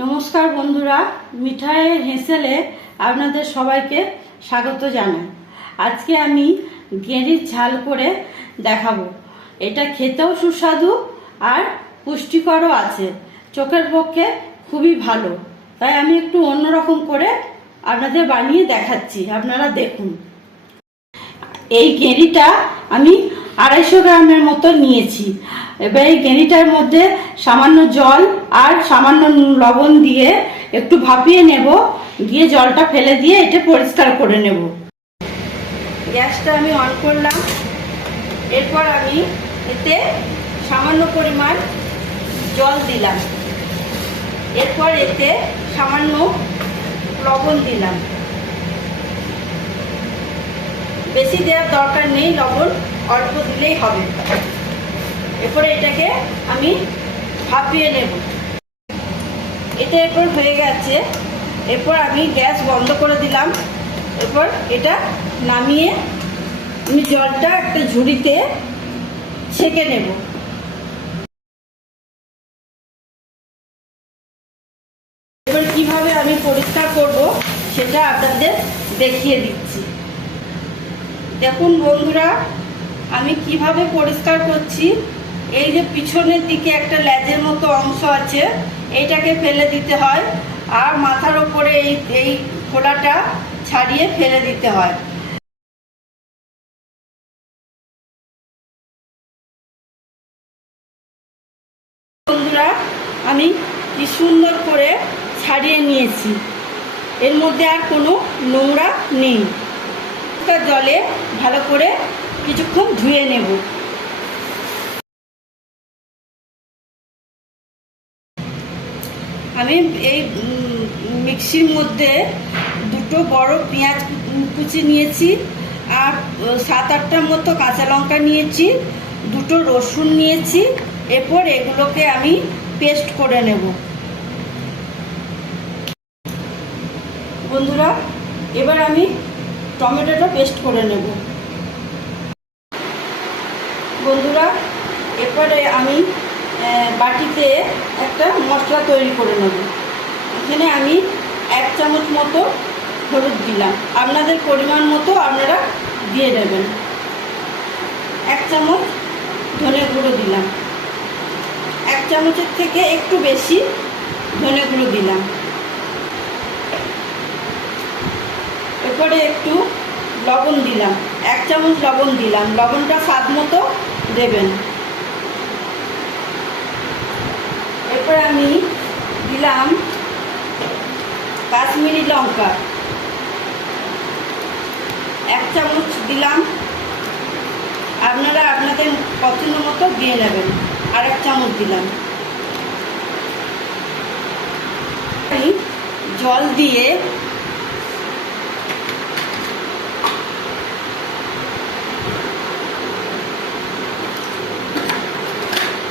নমস্কার বন্ধুরা, মিঠাইয়ের হেঁসেলে আপনাদের সবাইকে স্বাগত জানাই। আজকে আমি গেঁড়ির ঝাল করে দেখাবো। এটা খেতেও সুস্বাদু আর পুষ্টিকরও আছে, চোখের পক্ষে খুবই ভালো। তাই আমি একটু অন্যরকম করে আপনাদের বানিয়ে দেখাচ্ছি, আপনারা দেখুন। এই গেঁড়িটা আমি 250 গ্রামের মতো নিয়েছি। এবার এই গেঁড়িটার মধ্যে সামান্য জল আর সামান্য লবণ দিয়ে একটু ভাপিয়ে নেব, গিয়ে জলটা ফেলে দিয়ে এটা পরিষ্কার করে নেব। গ্যাসটা আমি অন করলাম। এরপর আমি এতে সামান্য পরিমাণ জল দিলাম। এরপর এতে সামান্য লবণ দিলাম। বেশি দেওয়ার দরকার নেই, লবণ অল্প দিলেই হবে। এরপরে এটাকে আমি ভাপিয়ে নেব। এটা এরপর হয়ে গেছে। এরপর আমি গ্যাস বন্ধ করে দিলাম। এরপর এটা নামিয়ে আমি জলটা একটা ঝুড়িতে ছেঁকে নেব। এবার কিভাবে আমি পরিষ্কার করব সেটা আপনাদের দেখিয়ে দিচ্ছি। দেখুন বন্ধুরা, আমি কিভাবে পরিষ্কার করছি। এই যে পিছনের দিকে একটা লেজের মতো অংশ আছে, এইটাকে ফেলে দিতে হয়, আর মাথার ওপরে এই খোলাটা ছাড়িয়ে ফেলে দিতে হয়। বন্ধুরা, আমি কি সুন্দর করে ছাড়িয়ে নিয়েছি। এর মধ্যে আর কোনো নোংরা নেই। জলে ভালো করে কিছুক্ষণ ধুয়ে নেব। আমি এই মিক্সির মধ্যে দুটো বড় পেঁয়াজ কুচি নিয়েছি, আর 7-8টার মতো কাঁচা লঙ্কা নিয়েছি, দুটো রসুন নিয়েছি। এরপর এগুলোকে আমি পেস্ট করে নেব। বন্ধুরা, এবার আমি টমেটোটা পেস্ট করে নেব। বন্ধুরা, এরপরে আমি বাটিতে একটা মশলা তৈরি করে নেব। এখানে আমি 1 চামচ মতো হলুদ দিলাম। আপনাদের পরিমাণ মতো আপনারা দিয়ে দেবেন। 1 চামচ ধনে গুঁড়ো দিলাম। 1 চামচের থেকে একটু বেশি ধনে গুঁড়ো দিলাম। এরপরে একটু লবণ দিলাম। 1 চামচ লবণ দিলাম। লবণটা স্বাদ মতো দেবেন। এরপরে আমি দিলাম কাশ্মীরি লঙ্কা 1 চামচ দিলাম। আপনারা আপনাদের পছন্দ মতো দিয়ে নেবেন। আর 1 চামচ দিলাম। জল দিয়ে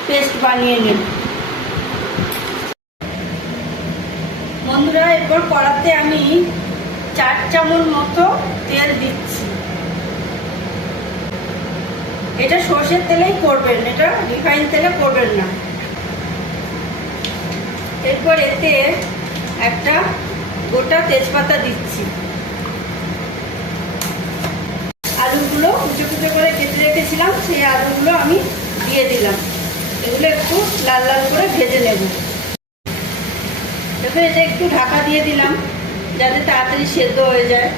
পেস্ট বানিয়ে নেব। বন্ধুরা, এরপর কড়াতে আমি 4 চামচ মতো তেল দিচ্ছি। এটা সর্ষের তেলেই করবেন, এটা রিফাইন তেলে করবেন না। এরপর এতে একটা গোটা তেজপাতা দিচ্ছি। আলুগুলো কুচো কুচো করে কেটে রেখেছিলাম, সেই আলুগুলো আমি দিয়ে দিলাম। এগুলো একটু লাল লাল করে ভেজে নেব। এরপর এটা একটু ঢাকা দিয়ে দিলাম যাতে তাড়াতাড়ি সেদ্ধ হয়ে যায়।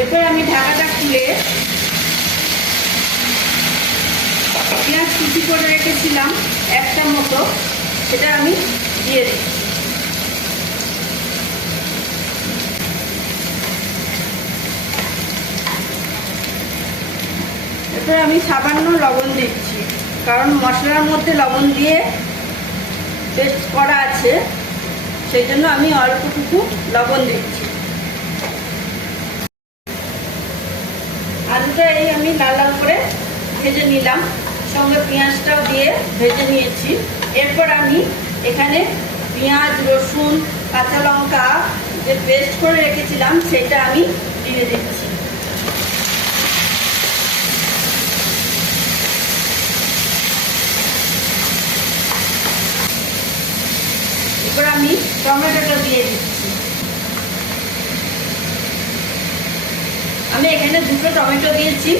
এরপর আমি ঢাকাটা খুলে পেঁয়াজ কুচি করে রেখেছিলাম 1টা মতো, সেটা আমি দিয়ে দিই। এরপর আমি সামান্য লবণ দিচ্ছি, কারণ মশলার মধ্যে লবণ দিয়ে পেস্ট করা আছে, সেই জন্য আমি অল্পটুকু লবণ দিচ্ছি। আলুটা এই আমি লাল লাল করে ভেজে নিলাম, সঙ্গে পেঁয়াজটাও দিয়ে ভেজে নিয়েছি। এরপর আমি এখানে পেঁয়াজ, রসুন, কাঁচা লঙ্কা যে পেস্ট করে রেখেছিলাম সেটা আমি দিয়ে দিচ্ছি। এবার আমি টমেটোটা দিয়ে দিচ্ছি। আমি এখানে 2টো টমেটো দিয়েছি,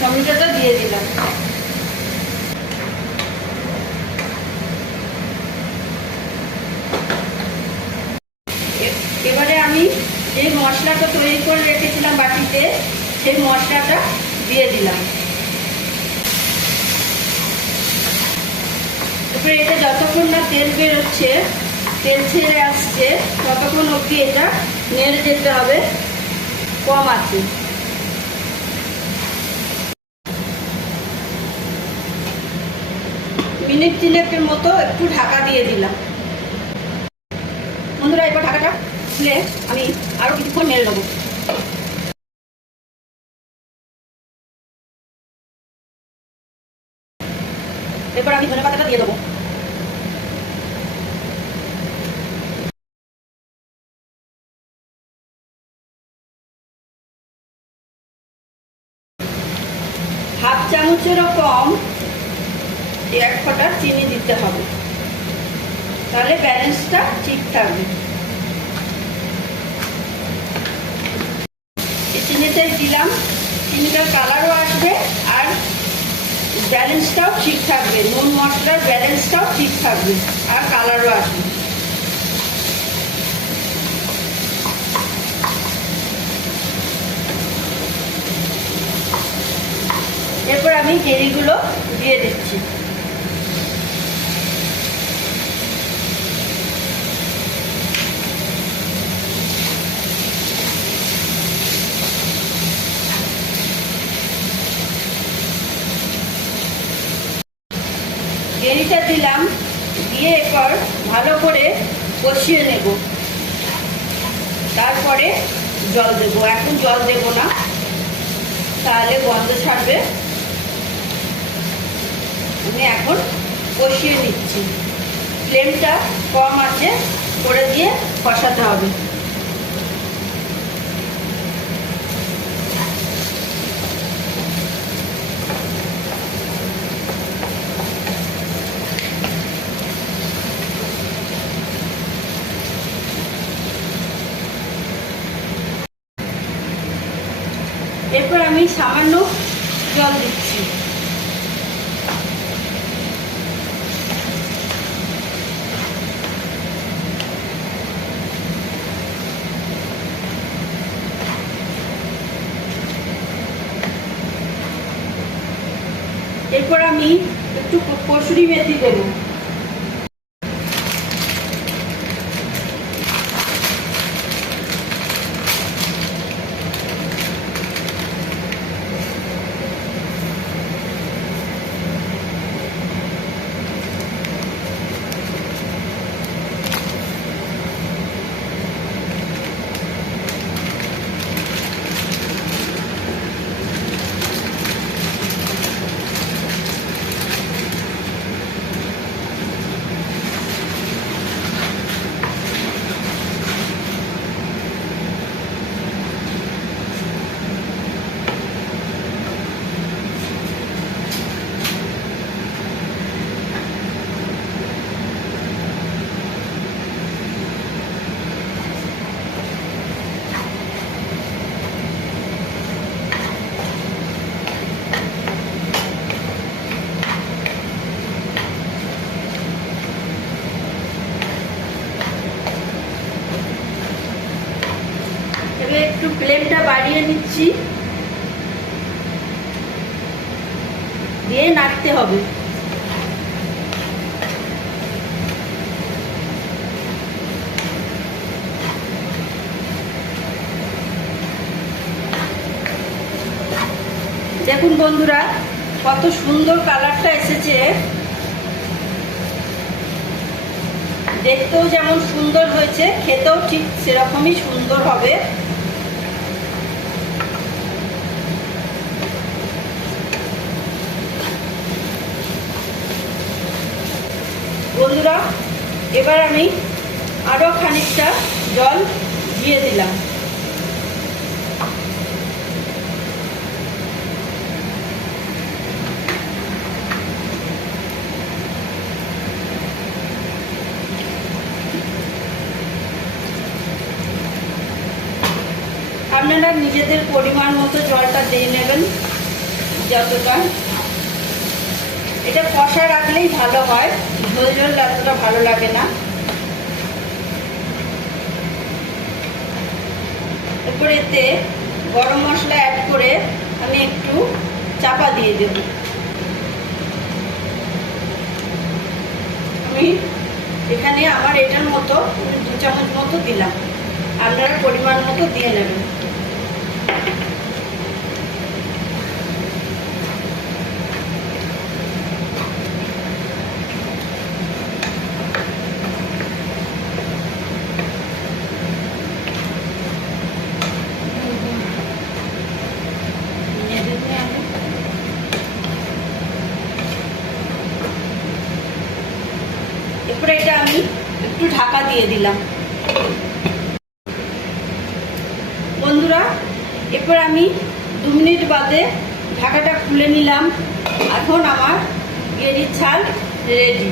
টমেটোটা দিয়ে দিলাম। এবারে আমি যে মশলাটা তৈরি করে রেখেছিলাম বাটিতে, সেই মশলাটা দিয়ে দিলাম। এরপরে এটা যতক্ষণ না তেল বেরোচ্ছে, তেল ছেড়ে আসছে, ততক্ষণ অবধি এটা নেড়ে যেতে হবে কম আছে। মিনিট 3 মতো একটু ঢাকা দিয়ে দিলাম। বন্ধুরা, এবার ঢাকাটা খুলে আমি আরো কিছুক্ষণ নেড়ে নেবো। এরপর আমি ধনেপাতাটা দিয়ে দেবো। হাফ চামচেরও কম 1 ফোঁটা চিনি দিতে হবে, তাহলে ব্যালেন্সটা ঠিক থাকবে। এই চিনিটাই দিলাম, চিনিটার কালারও আসবে আর ব্যালেন্সটাও ঠিক থাকবে, নুন মশলার ব্যালেন্সটাও ঠিক থাকবে আর কালারও আসবে। এরপর আমি গেরিগুলো দিয়ে দিচ্ছি। গেরিটা দিলাম, দিয়ে এরপর ভালো করে কষিয়ে নেব। তারপরে জল দেবো, এখন জল দেবো না, তাহলে গন্ধ ছাড়বে। আমি এখন কষিয়ে নিচ্ছি, ফ্লেমটা কম আছে করে দিয়ে কষাতে হবে। এরপর আমি সামান্য জল দিচ্ছি। এরপর আমি একটু কসুরি মেথি দেব। একটু ফ্লেমটা বাড়িয়ে নিচ্ছি, দিয়ে নাড়তে হবে। দেখুন বন্ধুরা, কত সুন্দর কালারটা এসেছে, দেখতেও যেমন সুন্দর হয়েছে, খেতেও ঠিক সেরকমই সুন্দর হবে। বন্ধুরা, এবার আমি আরো খানিকটা জল দিয়ে দিলাম। আপনারা নিজেদের পরিমাণ মতো জলটা দিয়ে নেবেন যতটা। এটা কষা রাখলেই ভালো হয়, ঝোল ঝোল এতটা ভালো লাগে না। এরপর এতে গরম মশলা অ্যাড করে আমি একটু চাপা দিয়ে দেব। আমি এখানে আমার এটার মতো 2 চামচ মতো দিলাম, আপনারা পরিমাণ মতো দিয়ে নেবেন। এরপরে এটা আমি একটু ঢাকা দিয়ে দিলাম। বন্ধুরা, এরপর আমি 2 মিনিট বাদে ঢাকাটা খুলে নিলাম। এখন আমার গেঁড়ির ঝাল রেডি।